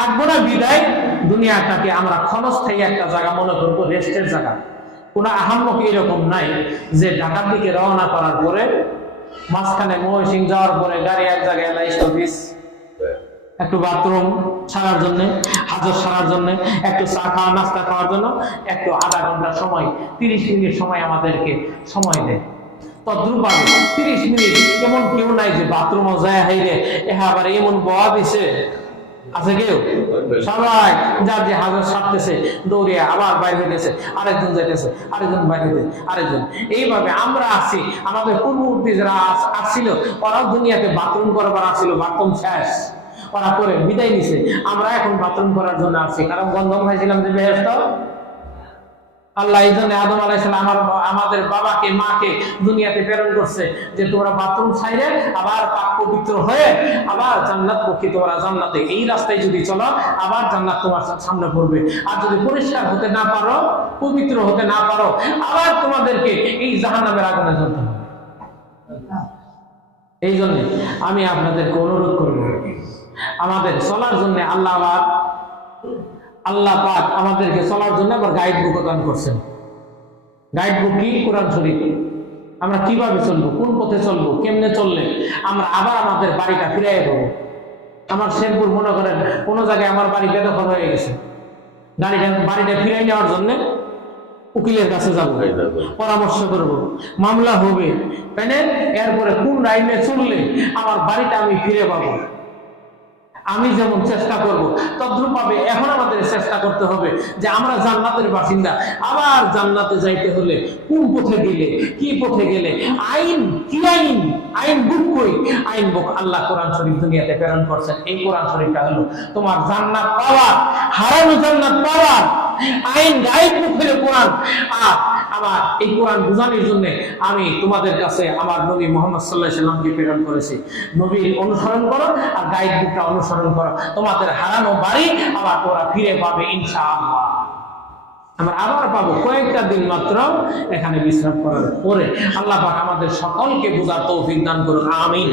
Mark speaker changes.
Speaker 1: থাকব না, বিদায়। দুনিয়াটাকে আমরা ক্ষণস্থায়ী একটা জায়গা মনে করব, রেস্টের জায়গা। কোনো আহাম্মক এরকম নাই যে ঢাকার দিকে রওনা করার পরে, মাঝখানে ময়সিং যাওয়ার পরে গাড়ি এক জায়গায় এলাই অফিস একটু বাথরুম সারার জন্য হাজর সারার জন্য, একটু চা খাওয়া, নাস্তা খাওয়ার জন্য একটু আধা ঘণ্টা সময়, তিরিশ মিনিট সময় আমাদেরকে সময় দেয়। তদ্রুপাবে তিরিশ মিনিট এমন কেউ নাই যে বাথরুমও যায় হাইরে এহা আবার এমন বয়া দিছে। আছে কেউ? সবাই যার যে হাজার সারতেছে, দৌড়িয়ে আবার বাইরে হইতেছে, আরেকজন যাইতেছে, আরেকজন বাইরে হইতে আরেকজন। এইভাবে আমরা আছি, আমাদের পূর্ববর্তী যারা আসছিল, ওরাও দুনিয়াতে বাথরুম করবার আসছিল বাথরুম শেষ। ওরা করে বিদায় নিছে, আমরা এখন বাথরুম করার জন্য আসছি কারণ গন্ধম খাইছিলাম যে বেহেস্ত আল্লাহ এই জন্য আদম আলাইসালাম আমার আমাদের বাবাকে, মাকে দুনিয়াতে প্রেরণ করছে যে তোমরা বাথরুম ছাইরে আবার পাক পবিত্র হয়ে আবার জান্নাত পক্ষে তোমরা জান্নাতে। এই রাস্তায় যদি চলো, আবার জান্নাত তোমার সামনে পড়বে। আর যদি পরিষ্কার হতে না পারো, পবিত্র হতে না পারো, আবার তোমাদেরকে এই জাহান্নামের আগুনে জ্বলতে হবে। এই জন্য আমি আপনাদেরকে অনুরোধ করব, আমাদের চলার জন্য আল্লাহ আবার আল্লাহ পাক আমাদেরকে চলার জন্য আবার গাইড বুক দান করছেন। গাইড বুক কি? কোরআন শরীফ। আমরা কীভাবে চলবো? কোন পথে চলবো? কেমনে চললে? আমরা আবার আমাদের বাড়িটা ফিরাই পাবো আমার শেরপুর মনে করেন কোনো জায়গায় আমার বাড়ি বেদখল হয়ে গেছে। গাড়িটা বাড়িটা ফিরাই নেওয়ার জন্য উকিলের কাছে যাব। পরামর্শ করব। মামলা হবে। তাই না? এরপরে কোন আইনে চললে আমার বাড়িটা আমি ফিরে পাবো? আমি যেমন চেষ্টা করব করতে হবে যে আমরা জান্নাতের বাসিন্দা। আবার জান্নাতে যাইতে হলে কোন পথে গেলে, কি পথে গেলে? আইন কি আইন? আইন বুক কই? আইন বুক আল্লাহ কোরআন শরীফ দুনিয়াতে প্রেরণ করছেন। এই কোরআন শরীফটা হলো তোমার জান্নাত পাওয়ার, হারানো জান্নাত পাওয়ার। আইন গাইড হলে কোরআন, আর আমার এই কোরআন বোঝানোর জন্য আমি তোমাদের কাছে আমার নবী মোহাম্মদ সাল্লাহ সাল্লামকে প্রেরণ করেছি। নবীর অনুসরণ করো আর গাইড বুকটা অনুসরণ করো। তোমাদের হারানো বাড়ি আবার তোরা ফিরে পাবে ইনশাআল্লাহ। আমরা আবার পাবো কয়েকটা দিন মাত্র এখানে বিশ্রাম করার পরে। আল্লাহ আমাদের সকলকে বোঝার তৌফিক দান করুন। আমিন।